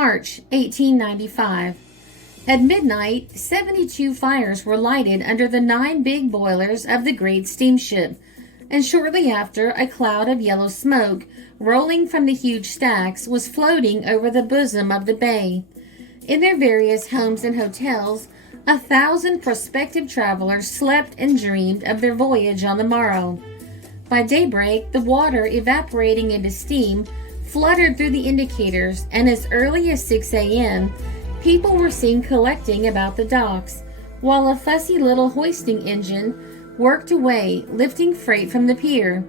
March 1895. At midnight, 72 fires were lighted under the 9 big boilers of the great steamship, and shortly after, a cloud of yellow smoke, rolling from the huge stacks, was floating over the bosom of the bay. In their various homes and hotels, 1,000 prospective travelers slept and dreamed of their voyage on the morrow. By daybreak, the water, evaporating into steam, fluttered through the indicators, and as early as 6 a.m., people were seen collecting about the docks, while a fussy little hoisting engine worked away, lifting freight from the pier.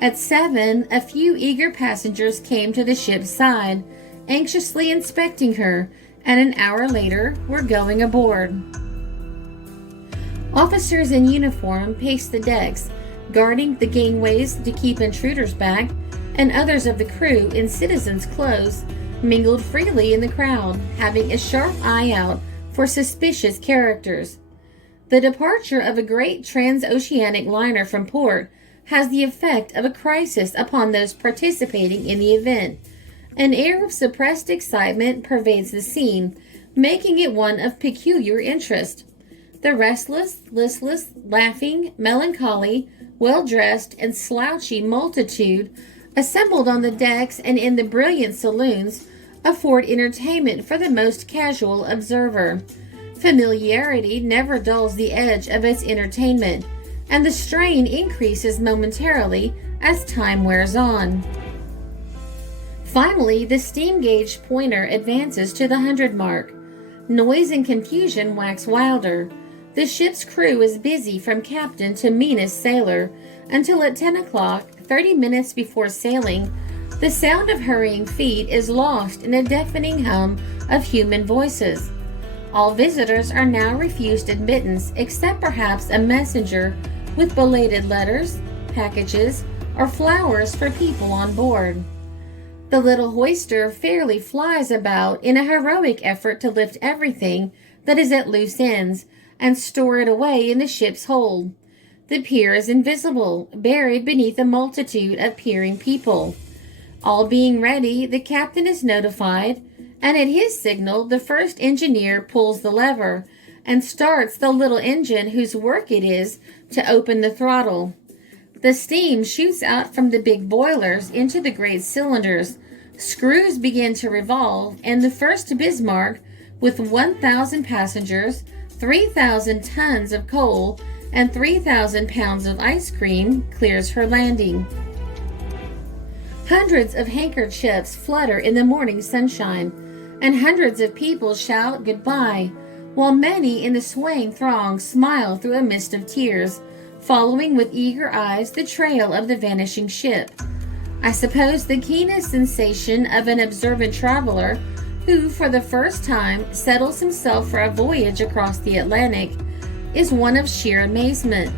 At 7, a few eager passengers came to the ship's side, anxiously inspecting her, and an hour later were going aboard. Officers in uniform paced the decks, guarding the gangways to keep intruders back, and others of the crew in citizens' clothes mingled freely in the crowd, having a sharp eye out for suspicious characters. The departure of a great transoceanic liner from port has the effect of a crisis upon those participating in the event. An air of suppressed excitement pervades the scene, making it one of peculiar interest. The restless, listless, laughing, melancholy, well-dressed, and slouchy multitude assembled on the decks and in the brilliant saloons afford entertainment for the most casual observer. Familiarity never dulls the edge of its entertainment, and the strain increases momentarily as time wears on. Finally, the steam gauge pointer advances to the 100 mark. Noise and confusion wax wilder. The ship's crew is busy from captain to meanest sailor, until at 10 o'clock, 30 minutes before sailing, the sound of hurrying feet is lost in a deafening hum of human voices. All visitors are now refused admittance, except perhaps a messenger with belated letters, packages, or flowers for people on board. The little hoister fairly flies about in a heroic effort to lift everything that is at loose ends and store it away in the ship's hold. The pier is invisible, buried beneath a multitude of peering people. All being ready, the captain is notified, and at his signal, the first engineer pulls the lever and starts the little engine whose work it is to open the throttle. The steam shoots out from the big boilers into the great cylinders. Screws begin to revolve, and the Furst Bismarck, with 1,000 passengers, 3,000 tons of coal, and 3,000 pounds of ice cream, clears her landing. Hundreds of handkerchiefs flutter in the morning sunshine, and hundreds of people shout goodbye, while many in the swaying throng smile through a mist of tears, following with eager eyes the trail of the vanishing ship. I suppose the keenest sensation of an observant traveler who, for the first time, settles himself for a voyage across the Atlantic is one of sheer amazement.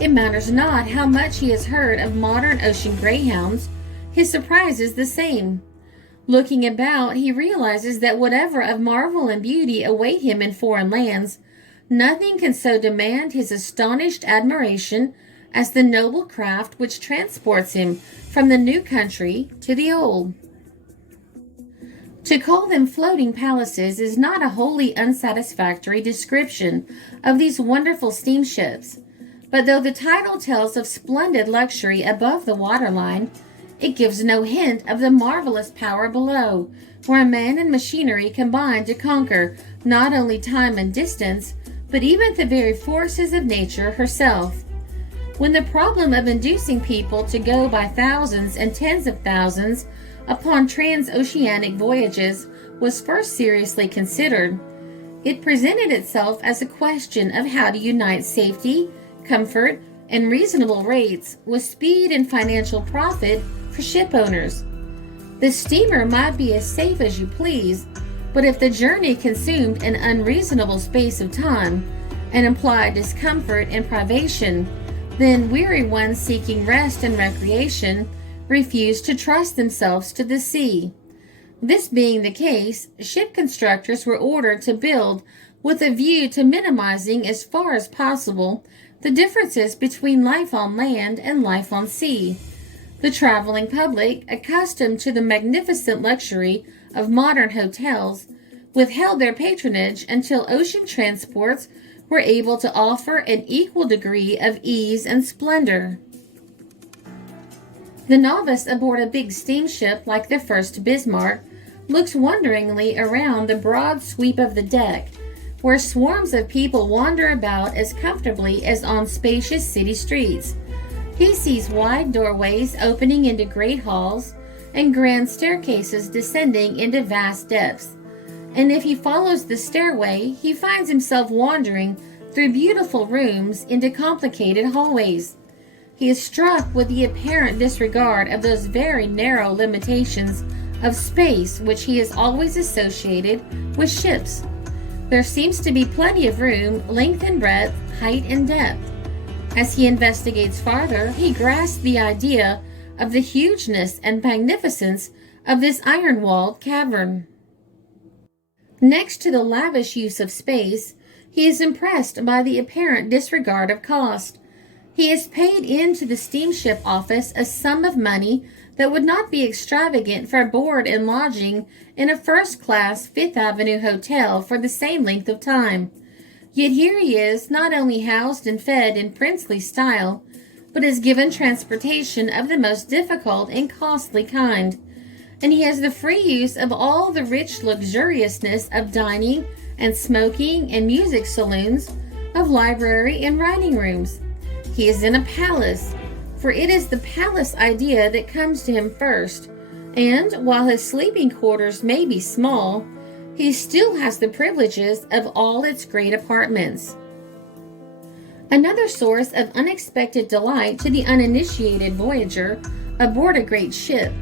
It matters not how much he has heard of modern ocean greyhounds, his surprise is the same. Looking about, he realizes that whatever of marvel and beauty await him in foreign lands, nothing can so demand his astonished admiration as the noble craft which transports him from the new country to the old. To call them floating palaces is not a wholly unsatisfactory description of these wonderful steamships, but though the title tells of splendid luxury above the waterline, it gives no hint of the marvelous power below, where man and machinery combine to conquer not only time and distance, but even the very forces of nature herself. When the problem of inducing people to go by thousands and tens of thousands upon transoceanic voyages was first seriously considered, it presented itself as a question of how to unite safety, comfort, and reasonable rates with speed and financial profit for ship owners. The steamer might be as safe as you please, but if the journey consumed an unreasonable space of time and implied discomfort and privation, then weary ones seeking rest and recreation refused to trust themselves to the sea. This being the case, ship constructors were ordered to build with a view to minimizing as far as possible the differences between life on land and life on sea. The traveling public, accustomed to the magnificent luxury of modern hotels, withheld their patronage until ocean transports were able to offer an equal degree of ease and splendor. The novice aboard a big steamship like the Furst Bismarck looks wonderingly around the broad sweep of the deck, where swarms of people wander about as comfortably as on spacious city streets. He sees wide doorways opening into great halls and grand staircases descending into vast depths. And if he follows the stairway, he finds himself wandering through beautiful rooms into complicated hallways. He is struck with the apparent disregard of those very narrow limitations of space which he has always associated with ships. There seems to be plenty of room, length and breadth, height and depth. As he investigates farther, he grasps the idea of the hugeness and magnificence of this iron-walled cavern. Next to the lavish use of space, he is impressed by the apparent disregard of cost. He has paid into the steamship office a sum of money that would not be extravagant for board and lodging in a first-class Fifth Avenue hotel for the same length of time. Yet here he is, not only housed and fed in princely style, but is given transportation of the most difficult and costly kind, and he has the free use of all the rich luxuriousness of dining and smoking and music saloons, of library and writing rooms. He is in a palace, for it is the palace idea that comes to him first, and while his sleeping quarters may be small, he still has the privileges of all its great apartments. Another source of unexpected delight to the uninitiated voyager aboard a great ship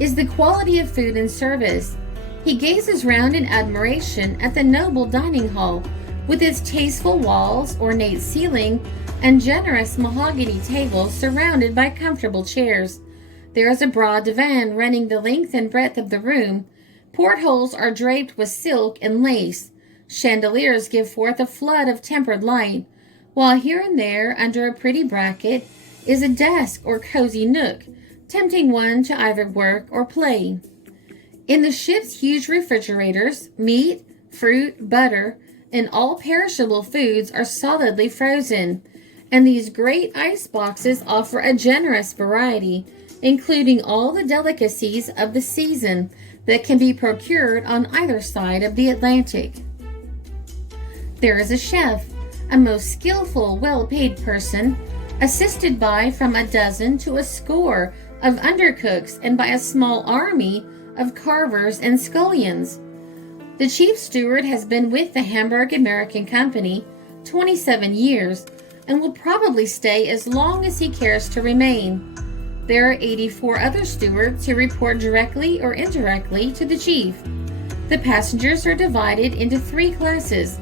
is the quality of food and service. He gazes round in admiration at the noble dining hall, with its tasteful walls, ornate ceiling, and generous mahogany tables surrounded by comfortable chairs. There is a broad divan running the length and breadth of the room. Portholes are draped with silk and lace. Chandeliers give forth a flood of tempered light, while here and there, under a pretty bracket, is a desk or cozy nook, tempting one to either work or play. In the ship's huge refrigerators, meat, fruit, butter, and all perishable foods are solidly frozen, and these great ice boxes offer a generous variety, including all the delicacies of the season that can be procured on either side of the Atlantic. There is a chef, a most skillful, well-paid person, assisted by from a dozen to a score of undercooks and by a small army of carvers and scullions. The chief steward has been with the Hamburg American Company 27 years and will probably stay as long as he cares to remain. There are 84 other stewards who report directly or indirectly to the chief. The passengers are divided into 3 classes: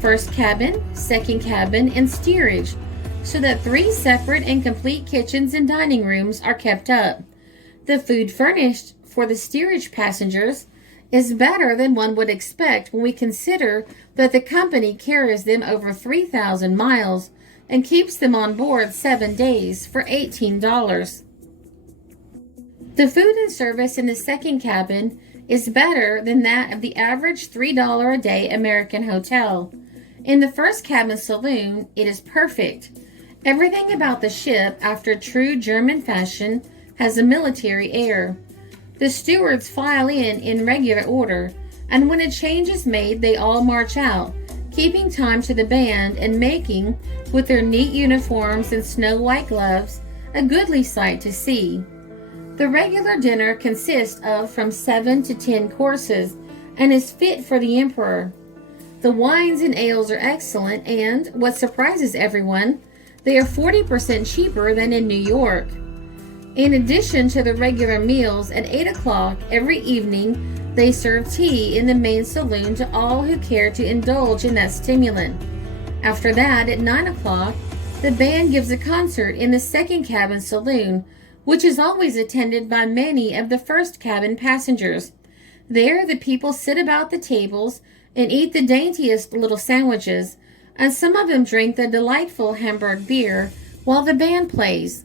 first cabin, second cabin, and steerage, so that 3 separate and complete kitchens and dining rooms are kept up. The food furnished for the steerage passengers is better than one would expect when we consider that the company carries them over 3,000 miles and keeps them on board 7 days for $18. The food and service in the second cabin is better than that of the average $3 a day American hotel. In the first cabin saloon, it is perfect. Everything about the ship, after true German fashion, has a military air. The stewards file in regular order, and when a change is made, they all march out, keeping time to the band and making, with their neat uniforms and snow-white gloves, a goodly sight to see. The regular dinner consists of from 7 to 10 courses and is fit for the emperor. The wines and ales are excellent, and, what surprises everyone, they are 40% cheaper than in New York. In addition to the regular meals, at 8 o'clock every evening, they serve tea in the main saloon to all who care to indulge in that stimulant. After that, at 9 o'clock, the band gives a concert in the second cabin saloon, which is always attended by many of the first cabin passengers. There, the people sit about the tables and eat the daintiest little sandwiches, and some of them drink the delightful Hamburg beer while the band plays.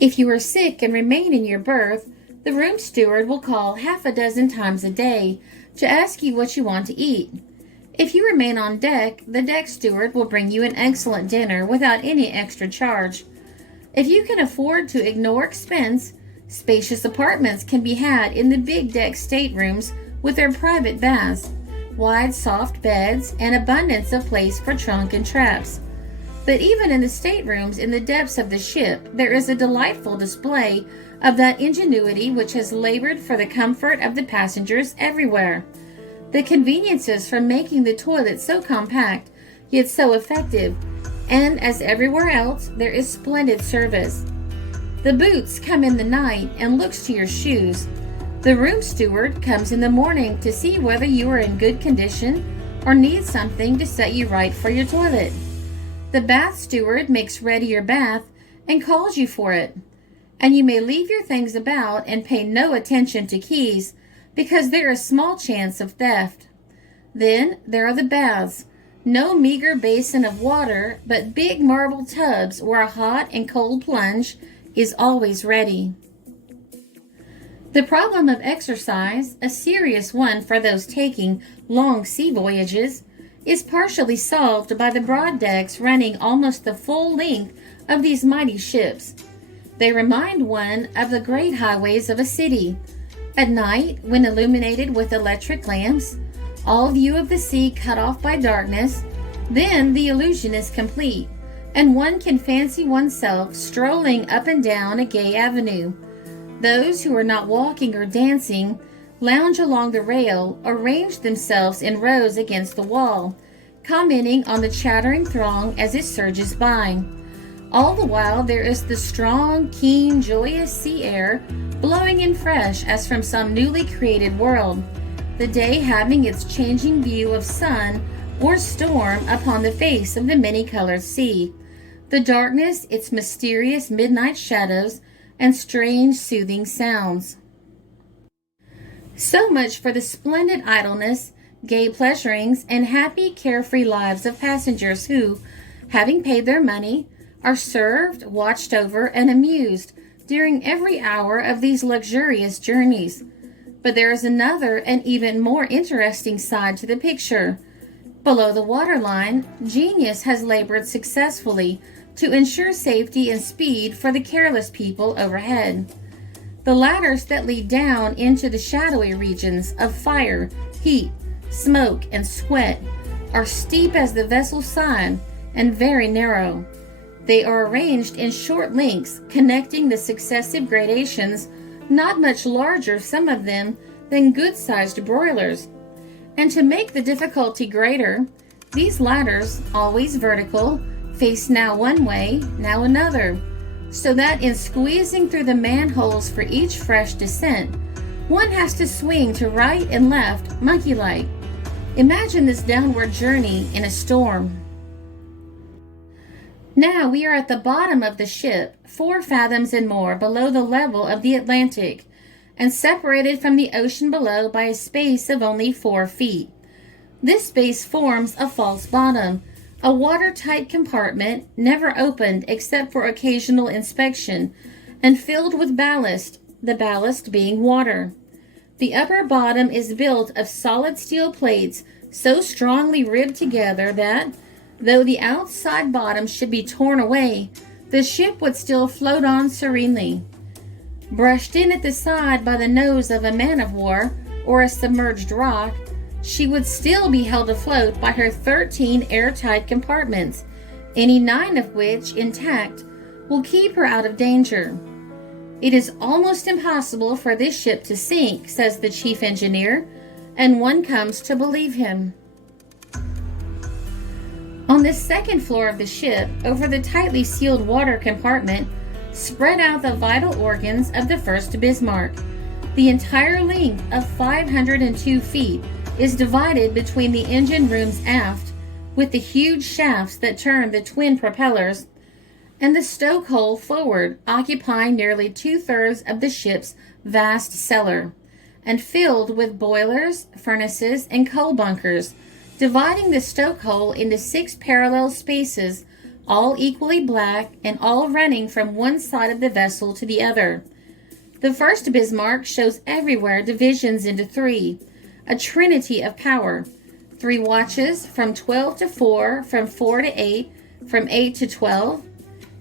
If you are sick and remain in your berth, the room steward will call half a dozen times a day to ask you what you want to eat. If you remain on deck, the deck steward will bring you an excellent dinner without any extra charge. If you can afford to ignore expense, spacious apartments can be had in the big deck staterooms with their private baths, wide soft beds, and abundance of place for trunk and traps. But even in the staterooms in the depths of the ship, there is a delightful display of that ingenuity which has labored for the comfort of the passengers everywhere. The conveniences from making the toilet so compact, yet so effective, and as everywhere else, there is splendid service. The boots come in the night and looks to your shoes. The room steward comes in the morning to see whether you are in good condition or need something to set you right for your toilet. The bath steward makes ready your bath and calls you for it. And you may leave your things about and pay no attention to keys because there is small chance of theft. Then there are the baths. No meager basin of water, but big marble tubs where a hot and cold plunge is always ready. The problem of exercise, a serious one for those taking long sea voyages, is partially solved by the broad decks running almost the full length of these mighty ships. They remind one of the great highways of a city. At night, when illuminated with electric lamps, all view of the sea cut off by darkness, then the illusion is complete, and one can fancy oneself strolling up and down a gay avenue. Those who are not walking or dancing lounge along the rail or range themselves in rows against the wall, commenting on the chattering throng as it surges by. All the while there is the strong, keen, joyous sea air blowing in fresh as from some newly created world, the day having its changing view of sun or storm upon the face of the many-colored sea, the darkness its mysterious midnight shadows and strange soothing sounds. So much for the splendid idleness, gay pleasurings, and happy carefree lives of passengers who, having paid their money, are served, watched over, and amused during every hour of these luxurious journeys. But there is another and even more interesting side to the picture. Below the waterline, genius has labored successfully to ensure safety and speed for the careless people overhead. The ladders that lead down into the shadowy regions of fire, heat, smoke, and sweat are steep as the vessel's side and very narrow. They are arranged in short links connecting the successive gradations, not much larger, some of them, than good-sized broilers. And to make the difficulty greater, these ladders, always vertical, face now one way, now another, so that in squeezing through the manholes for each fresh descent, one has to swing to right and left, monkey-like. Imagine this downward journey in a storm. Now we are at the bottom of the ship, 4 fathoms and more below the level of the Atlantic, and separated from the ocean below by a space of only 4 feet. This space forms a false bottom, a watertight compartment never opened except for occasional inspection, and filled with ballast, the ballast being water. The upper bottom is built of solid steel plates so strongly ribbed together that, though the outside bottom should be torn away, the ship would still float on serenely. Brushed in at the side by the nose of a man-of-war or a submerged rock, she would still be held afloat by her 13 airtight compartments, any 9 of which, intact, will keep her out of danger. It is almost impossible for this ship to sink, says the chief engineer, and one comes to believe him. On the second floor of the ship, over the tightly sealed water compartment, spread out the vital organs of the Furst Bismarck. The entire length of 502 feet is divided between the engine rooms aft, with the huge shafts that turn the twin propellers, and the stoke hole forward, occupying nearly 2/3 of the ship's vast cellar, and filled with boilers, furnaces, and coal bunkers, dividing the stoke hole into 6 parallel spaces all equally black and all running from one side of the vessel to the other. The Furst Bismarck shows everywhere divisions into three, a trinity of power. 3 watches, from 12 to 4, from 4 to 8, from 8 to 12.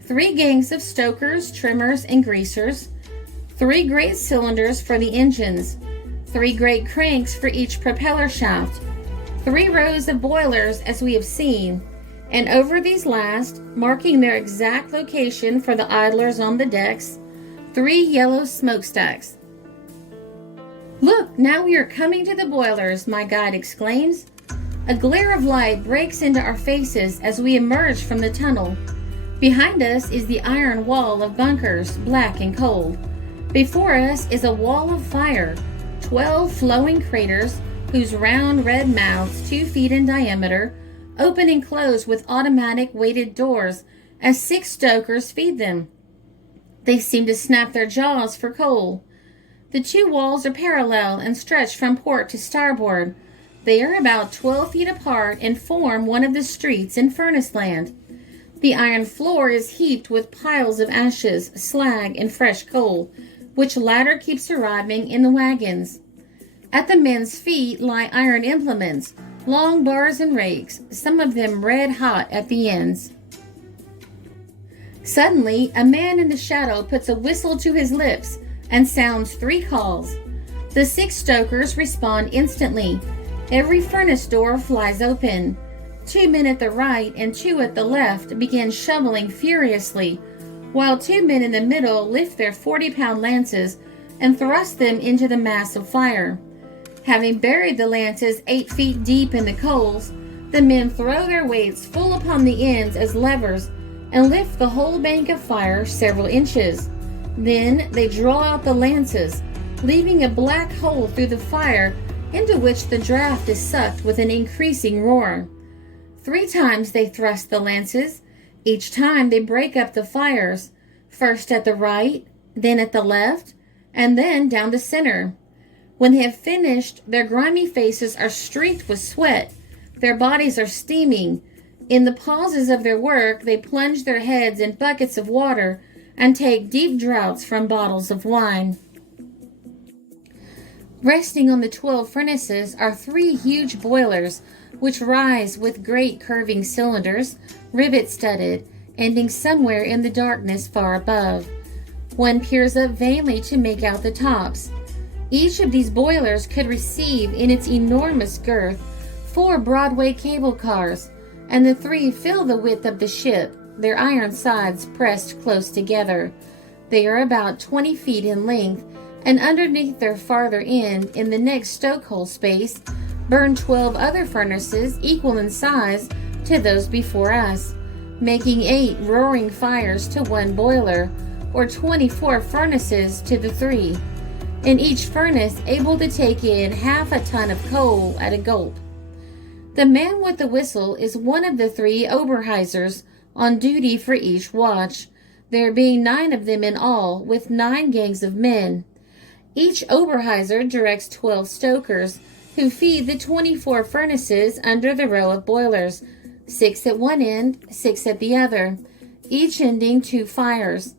3 gangs of stokers, trimmers, and greasers. 3 great cylinders for the engines. 3 great cranks for each propeller shaft. 3 rows of boilers, as we have seen, and over these last, marking their exact location for the idlers on the decks, 3 yellow smokestacks. "Look, now we are coming to the boilers," my guide exclaims. A glare of light breaks into our faces as we emerge from the tunnel. Behind us is the iron wall of bunkers, black and cold. Before us is a wall of fire, 12 flowing craters whose round red mouths, 2 feet in diameter, open and close with automatic weighted doors as 6 stokers feed them. They seem to snap their jaws for coal. The 2 walls are parallel and stretch from port to starboard. They are about 12 feet apart and form one of the streets in Furnace Land. The iron floor is heaped with piles of ashes, slag, and fresh coal, which latter keeps arriving in the wagons. At the men's feet lie iron implements, long bars and rakes, some of them red hot at the ends. Suddenly, a man in the shadow puts a whistle to his lips and sounds 3 calls. The 6 stokers respond instantly. Every furnace door flies open. 2 men at the right and 2 at the left begin shoveling furiously, while 2 men in the middle lift their 40-pound lances and thrust them into the mass of fire. Having buried the lances 8 feet deep in the coals, the men throw their weights full upon the ends as levers and lift the whole bank of fire several inches. Then they draw out the lances, leaving a black hole through the fire into which the draft is sucked with an increasing roar. 3 times they thrust the lances. Each time they break up the fires, first at the right, then at the left, and then down the center. When they have finished, their grimy faces are streaked with sweat. Their bodies are steaming. In the pauses of their work, they plunge their heads in buckets of water and take deep draughts from bottles of wine. Resting on the 12 furnaces are 3 huge boilers, which rise with great curving cylinders, rivet-studded, ending somewhere in the darkness far above. One peers up vainly to make out the tops. Each of these boilers could receive in its enormous girth 4 Broadway cable cars, and the 3 fill the width of the ship, their iron sides pressed close together. They are about 20 feet in length, and underneath their farther end, in the next stokehole space, burn 12 other furnaces equal in size to those before us, making 8 roaring fires to 1 boiler, or 24 furnaces to the 3, in each furnace able to take in half a ton of coal at a gulp. The man with the whistle is one of the 3 Oberheisers on duty for each watch, there being 9 of them in all, with 9 gangs of men. Each Oberheiser directs 12 stokers, who feed the 24 furnaces under the row of boilers, 6 at one end, 6 at the other, each ending 2 fires.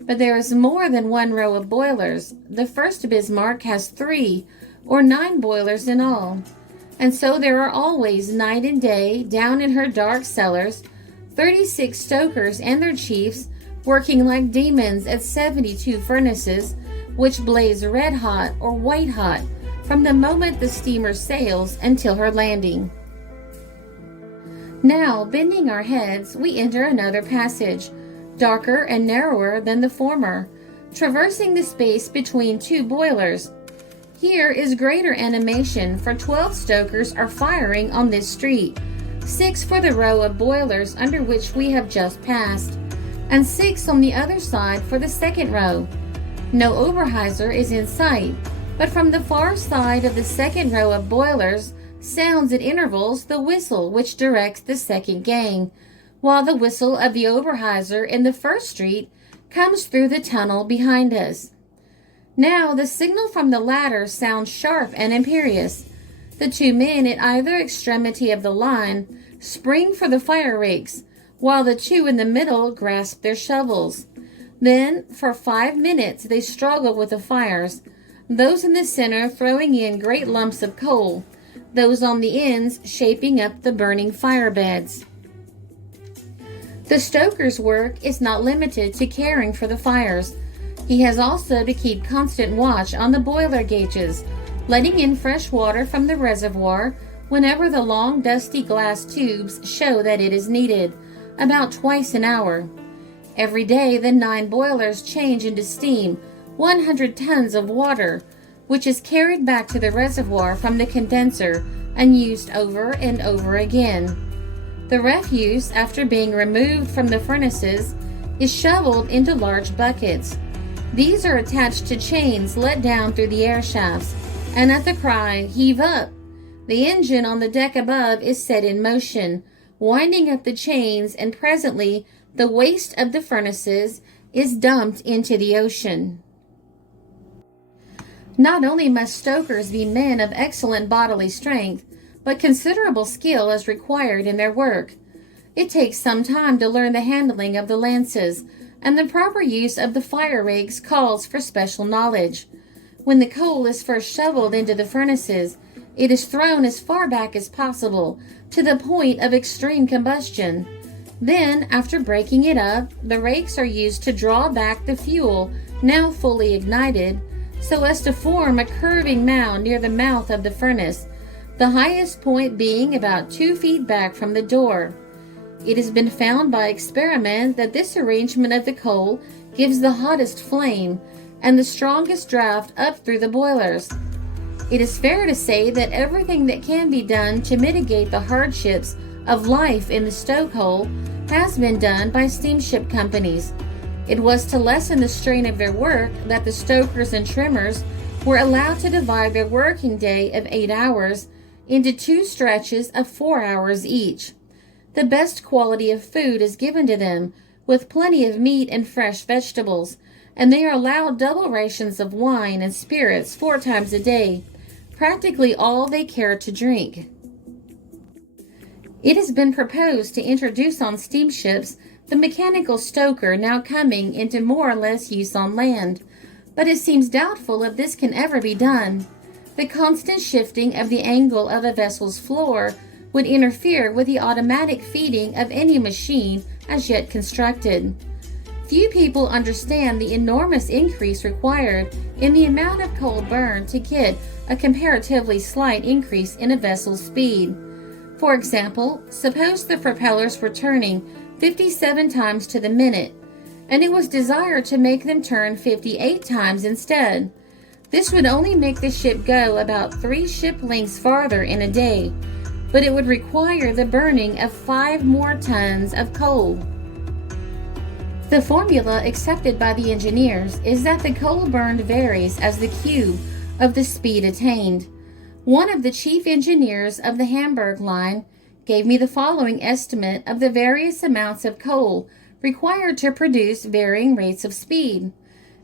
But there is more than 1 row of boilers. The Furst Bismarck has 3, or 9 boilers in all. And so there are always, night and day, down in her dark cellars, 36 stokers and their chiefs working like demons at 72 furnaces, which blaze red hot or white hot from the moment the steamer sails until her landing. Now, bending our heads, we enter another passage, darker and narrower than the former, traversing the space between 2 boilers. Here is greater animation, for 12 stokers are firing on this street, 6 for the row of boilers under which we have just passed, and 6 on the other side for the second row. No Oberheiser is in sight, but from the far side of the second row of boilers sounds at intervals the whistle which directs the second gang, while the whistle of the Oberheiser in the first street comes through the tunnel behind us. Now the signal from the latter sounds sharp and imperious. The 2 men at either extremity of the line spring for the fire rakes, while the two in the middle grasp their shovels. Then, for 5 minutes, they struggle with the fires, those in the center throwing in great lumps of coal, those on the ends shaping up the burning fire beds. The stoker's work is not limited to caring for the fires. He has also to keep constant watch on the boiler gauges, letting in fresh water from the reservoir whenever the long dusty glass tubes show that it is needed, about twice an hour. Every day the 9 boilers change into steam 100 tons of water, which is carried back to the reservoir from the condenser and used over and over again. The refuse, after being removed from the furnaces, is shoveled into large buckets. These are attached to chains let down through the air shafts, and at the cry, "Heave up!" the engine on the deck above is set in motion, winding up the chains, and presently the waste of the furnaces is dumped into the ocean. Not only must stokers be men of excellent bodily strength, but considerable skill is required in their work. It takes some time to learn the handling of the lances, and the proper use of the fire rakes calls for special knowledge. When the coal is first shoveled into the furnaces, it is thrown as far back as possible, to the point of extreme combustion. Then, after breaking it up, the rakes are used to draw back the fuel, now fully ignited, so as to form a curving mound near the mouth of the furnace, the highest point being about 2 feet back from the door. It has been found by experiment that this arrangement of the coal gives the hottest flame and the strongest draft up through the boilers. It is fair to say that everything that can be done to mitigate the hardships of life in the stokehole has been done by steamship companies. It was to lessen the strain of their work that the stokers and trimmers were allowed to divide their working day of 8 hours into 2 stretches of 4 hours each. The best quality of food is given to them, with plenty of meat and fresh vegetables, and they are allowed double rations of wine and spirits 4 times a day, practically all they care to drink. It has been proposed to introduce on steamships the mechanical stoker, now coming into more or less use on land, but it seems doubtful if this can ever be done. The constant shifting of the angle of a vessel's floor would interfere with the automatic feeding of any machine as yet constructed. Few people understand the enormous increase required in the amount of coal burned to get a comparatively slight increase in a vessel's speed. For example, suppose the propellers were turning 57 times to the minute, and it was desired to make them turn 58 times instead. This would only make the ship go about 3 ship lengths farther in a day, but it would require the burning of 5 more tons of coal. The formula accepted by the engineers is that the coal burned varies as the cube of the speed attained. One of the chief engineers of the Hamburg line gave me the following estimate of the various amounts of coal required to produce varying rates of speed,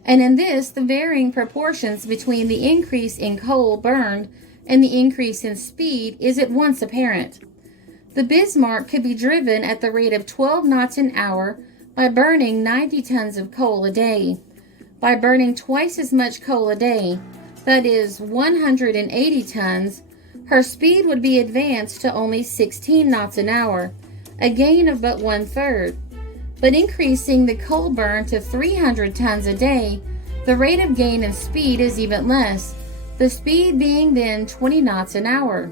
and in this the varying proportions between the increase in coal burned and the increase in speed is at once apparent. The Bismarck could be driven at the rate of 12 knots an hour by burning 90 tons of coal a day. By burning twice as much coal a day, that is 180 tons, her speed would be advanced to only 16 knots an hour, a gain of but 1/3. But increasing the coal burn to 300 tons a day, the rate of gain in speed is even less, the speed being then 20 knots an hour.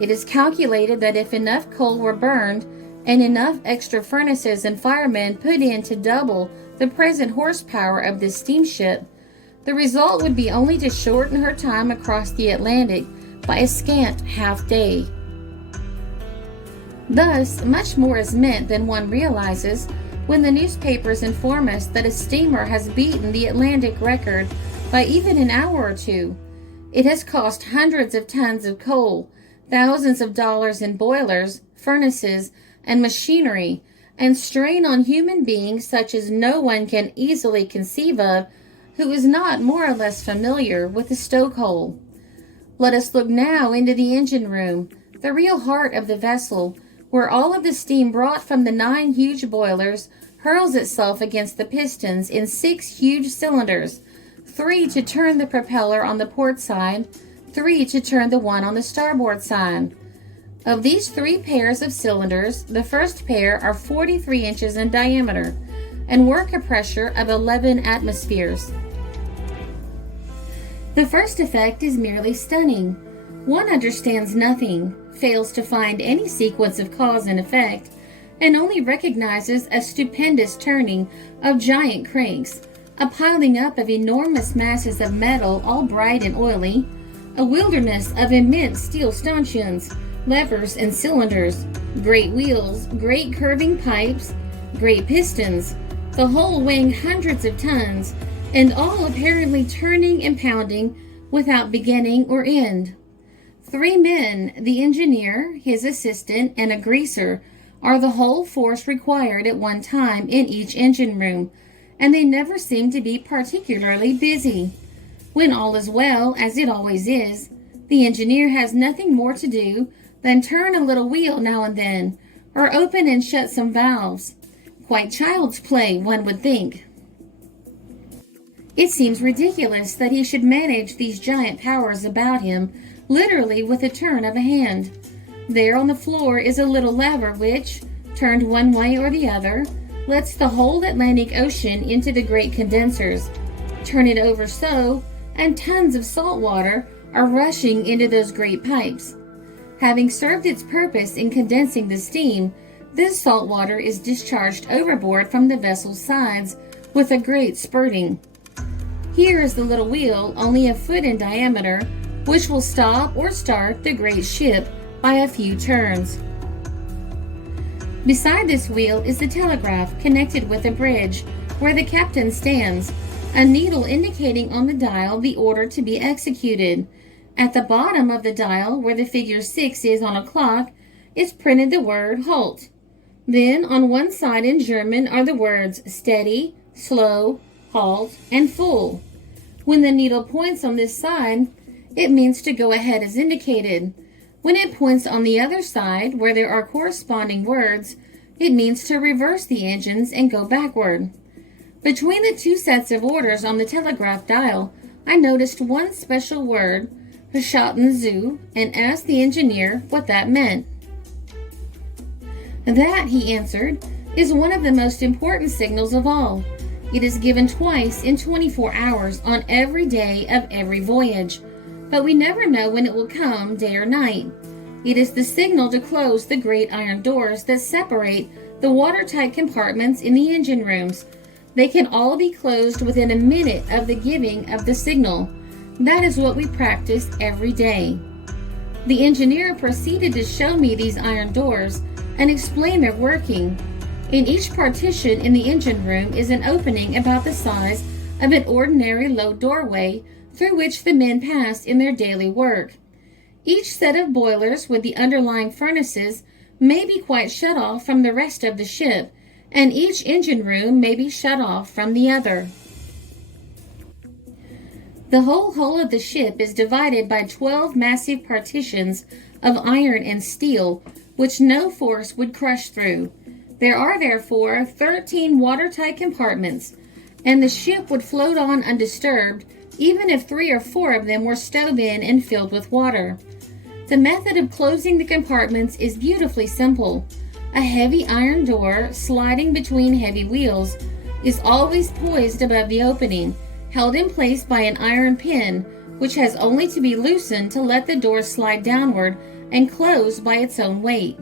It is calculated that if enough coal were burned and enough extra furnaces and firemen put in to double the present horsepower of this steamship, the result would be only to shorten her time across the Atlantic by a scant half day. Thus, much more is meant than one realizes when the newspapers inform us that a steamer has beaten the Atlantic record by even an hour or two. It has cost hundreds of tons of coal, thousands of dollars in boilers, furnaces, and machinery, and strain on human beings such as no one can easily conceive of who is not more or less familiar with the stokehole. Let us look now into the engine room, the real heart of the vessel, where all of the steam brought from the 9 huge boilers hurls itself against the pistons in 6 huge cylinders, 3 to turn the propeller on the port side, 3 to turn the one on the starboard side. Of these 3 pairs of cylinders, the first pair are 43 inches in diameter and work a pressure of 11 atmospheres. The first effect is merely stunning. One understands nothing, fails to find any sequence of cause and effect, and only recognizes a stupendous turning of giant cranks, a piling up of enormous masses of metal all bright and oily, a wilderness of immense steel stanchions, levers and cylinders, great wheels, great curving pipes, great pistons, the whole weighing hundreds of tons, and all apparently turning and pounding without beginning or end. 3 men, the engineer, his assistant, and a greaser, are the whole force required at one time in each engine room, and they never seem to be particularly busy. When all is well, as it always is, the engineer has nothing more to do than turn a little wheel now and then, or open and shut some valves. Quite child's play, one would think. It seems ridiculous that he should manage these giant powers about him literally with a turn of a hand. There on the floor is a little lever which, turned one way or the other, lets the whole Atlantic Ocean into the great condensers. Turn it over so, and tons of salt water are rushing into those great pipes. Having served its purpose in condensing the steam, this salt water is discharged overboard from the vessel's sides with a great spurting. Here is the little wheel, only a foot in diameter, which will stop or start the great ship by a few turns. Beside this wheel is the telegraph connected with a bridge, where the captain stands, a needle indicating on the dial the order to be executed. At the bottom of the dial, where the figure 6 is on a clock, is printed the word halt. Then on one side in German are the words steady, slow, halt, and full. When the needle points on this side, it means to go ahead as indicated. When it points on the other side, where there are corresponding words, it means to reverse the engines and go backward. Between the 2 sets of orders on the telegraph dial, I noticed one special word, Schatten zu, and asked the engineer what that meant. That, he answered, is one of the most important signals of all. It is given twice in 24 hours on every day of every voyage, but we never know when it will come, day or night. It is the signal to close the great iron doors that separate the watertight compartments in the engine rooms. They can all be closed within a minute of the giving of the signal. That is what we practice every day. The engineer proceeded to show me these iron doors and explain their working. In each partition in the engine room is an opening about the size of an ordinary low doorway through which the men pass in their daily work. Each set of boilers with the underlying furnaces may be quite shut off from the rest of the ship, and each engine room may be shut off from the other. The whole hull of the ship is divided by 12 massive partitions of iron and steel, which no force would crush through. There are therefore 13 watertight compartments, and the ship would float on undisturbed, even if 3 or 4 of them were stove in and filled with water. The method of closing the compartments is beautifully simple. A heavy iron door, sliding between heavy wheels, is always poised above the opening, held in place by an iron pin, which has only to be loosened to let the door slide downward and close by its own weight.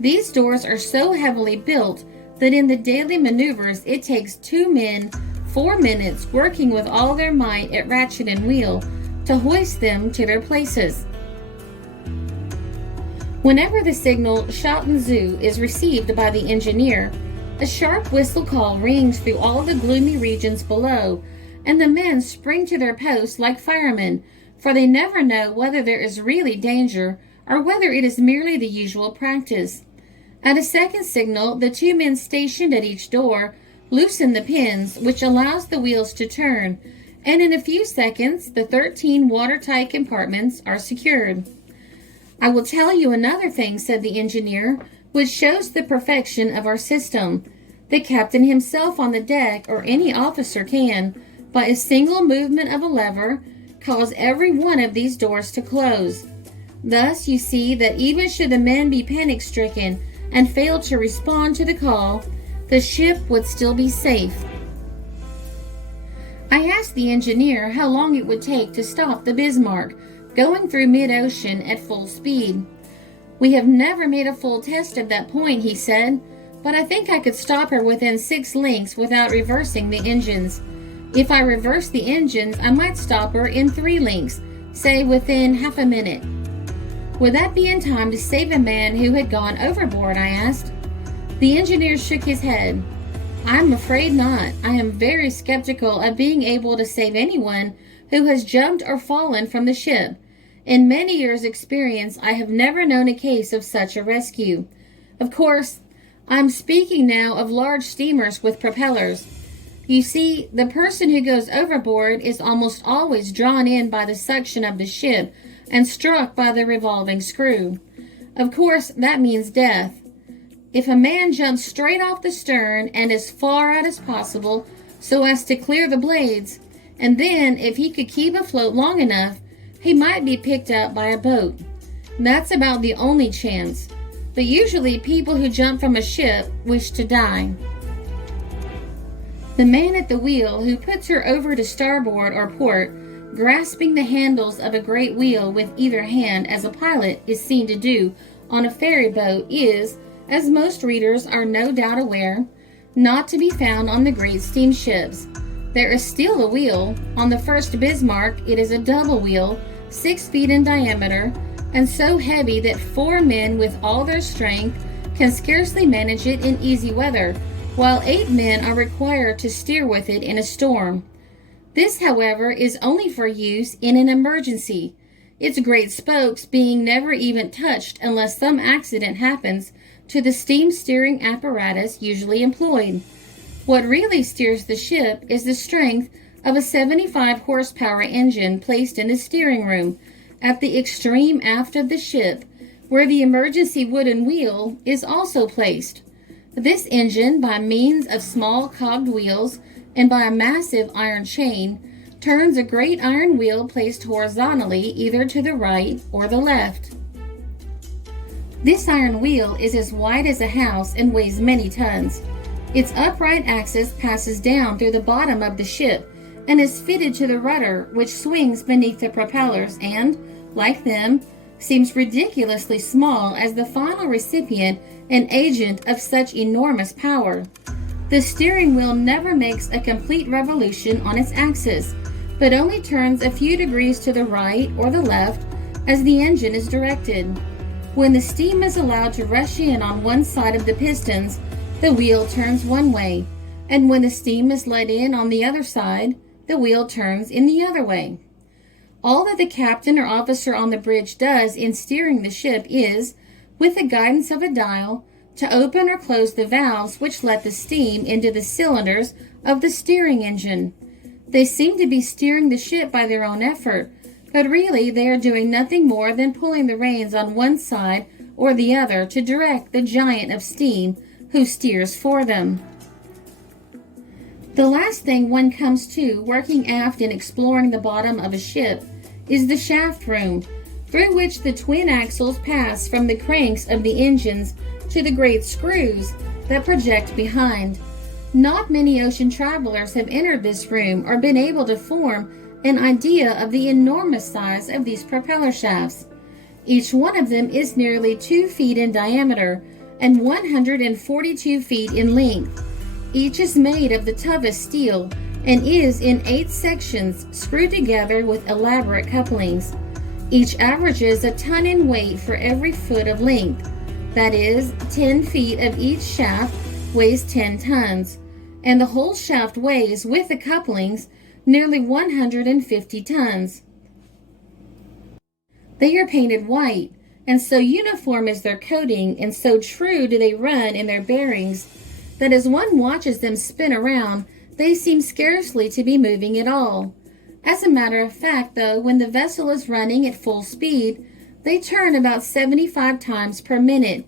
These doors are so heavily built that in the daily maneuvers it takes 2 men 4 minutes working with all their might at ratchet and wheel to hoist them to their places. Whenever the signal Schatten zu is received by the engineer, a sharp whistle call rings through all the gloomy regions below, and the men spring to their posts like firemen, for they never know whether there is really danger or whether it is merely the usual practice. At a second signal, the 2 men stationed at each door loosen the pins, which allows the wheels to turn, and in a few seconds the 13 watertight compartments are secured. "I will tell you another thing," said the engineer. which shows the perfection of our system. The captain himself on the deck, or any officer, can, by a single movement of a lever, cause every one of these doors to close. Thus, you see that even should the men be panic-stricken and fail to respond to the call, the ship would still be safe. I asked the engineer how long it would take to stop the Bismarck, going through mid-ocean at full speed. "We have never made a full test of that point," he said, "but I think I could stop her within 6 links without reversing the engines. If I reverse the engines, I might stop her in 3 links, say within half a minute." "Would that be in time to save a man who had gone overboard?" I asked. The engineer shook his head. "I'm afraid not. I am very skeptical of being able to save anyone who has jumped or fallen from the ship. In many years' experience, I have never known a case of such a rescue. Of course, I'm speaking now of large steamers with propellers. You see, the person who goes overboard is almost always drawn in by the suction of the ship and struck by the revolving screw. Of course, that means death. If a man jumps straight off the stern and as far out as possible so as to clear the blades, and then if he could keep afloat long enough, he might be picked up by a boat. That's about the only chance. But usually people who jump from a ship wish to die." The man at the wheel who puts her over to starboard or port, grasping the handles of a great wheel with either hand as a pilot is seen to do on a ferry boat is, as most readers are no doubt aware, not to be found on the great steamships. There is still a wheel. On the Furst Bismarck, it is a double wheel, 6 feet in diameter, and so heavy that 4 men with all their strength can scarcely manage it in easy weather, while 8 men are required to steer with it in a storm. This, however, is only for use in an emergency, its great spokes being never even touched unless some accident happens to the steam steering apparatus usually employed. What really steers the ship is the strength of a 75 horsepower engine placed in the steering room at the extreme aft of the ship, where the emergency wooden wheel is also placed. This engine, by means of small cogged wheels and by a massive iron chain, turns a great iron wheel placed horizontally either to the right or the left. This iron wheel is as wide as a house and weighs many tons. Its upright axis passes down through the bottom of the ship and is fitted to the rudder, which swings beneath the propellers and, like them, seems ridiculously small as the final recipient and agent of such enormous power. The steering wheel never makes a complete revolution on its axis, but only turns a few degrees to the right or the left as the engine is directed. When the steam is allowed to rush in on one side of the pistons, the wheel turns one way, and when the steam is let in on the other side, the wheel turns in the other way. All that the captain or officer on the bridge does in steering the ship is, with the guidance of a dial, to open or close the valves which let the steam into the cylinders of the steering engine. They seem to be steering the ship by their own effort, but really they are doing nothing more than pulling the reins on one side or the other to direct the giant of steam who steers for them. The last thing one comes to working aft and exploring the bottom of a ship is the shaft room, through which the twin axles pass from the cranks of the engines to the great screws that project behind. Not many ocean travelers have entered this room or been able to form an idea of the enormous size of these propeller shafts. Each one of them is nearly 2 feet in diameter and 142 feet in length. Each is made of the toughest steel and is in 8 sections screwed together with elaborate couplings. Each averages a ton in weight for every foot of length. That is, 10 feet of each shaft weighs 10 tons, and the whole shaft weighs, with the couplings, nearly 150 tons. They are painted white, and so uniform is their coating and so true do they run in their bearings that as one watches them spin around, they seem scarcely to be moving at all. As a matter of fact, though, when the vessel is running at full speed, they turn about 75 times per minute,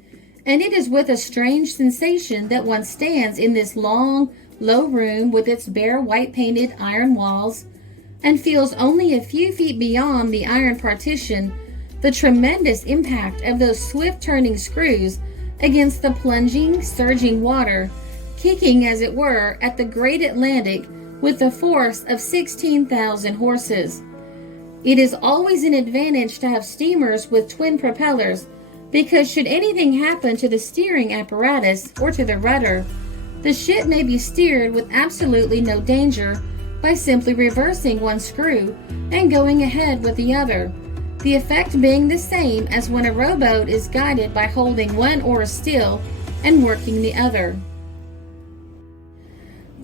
and it is with a strange sensation that one stands in this long, low room with its bare white-painted iron walls and feels only a few feet beyond the iron partition the tremendous impact of those swift-turning screws against the plunging, surging water, kicking, as it were, at the great Atlantic with the force of 16,000 horses. It is always an advantage to have steamers with twin propellers, because should anything happen to the steering apparatus or to the rudder, the ship may be steered with absolutely no danger by simply reversing one screw and going ahead with the other, the effect being the same as when a rowboat is guided by holding one oar still and working the other.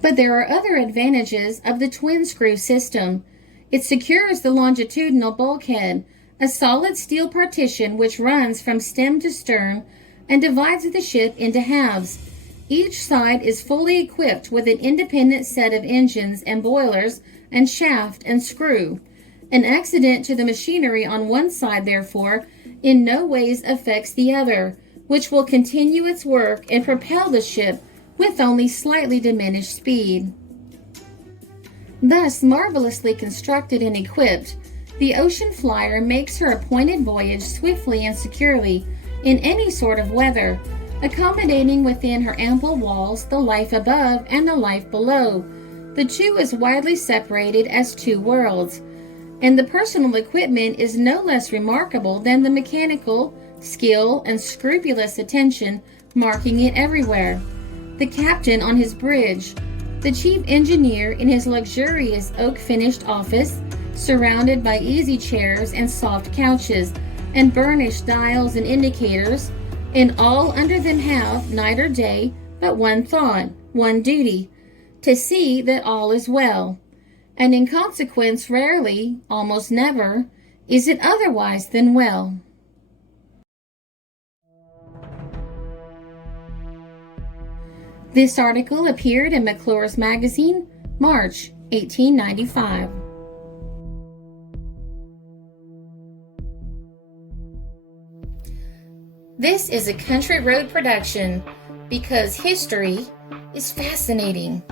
But there are other advantages of the twin screw system. It secures the longitudinal bulkhead, a solid steel partition which runs from stem to stern and divides the ship into halves. Each side is fully equipped with an independent set of engines and boilers and shaft and screw. An accident to the machinery on one side, therefore, in no ways affects the other, which will continue its work and propel the ship with only slightly diminished speed. Thus marvelously constructed and equipped, the ocean flyer makes her appointed voyage swiftly and securely in any sort of weather, accommodating within her ample walls the life above and the life below, the two as widely separated as two worlds, and the personal equipment is no less remarkable than the mechanical skill and scrupulous attention marking it everywhere. The captain on his bridge, the chief engineer in his luxurious oak-finished office, surrounded by easy chairs and soft couches, and burnished dials and indicators, and all under them have, night or day, but one thought, one duty, to see that all is well. And in consequence, rarely, almost never, is it otherwise than well. This article appeared in McClure's Magazine, March 1895. This is a Country Road production because history is fascinating.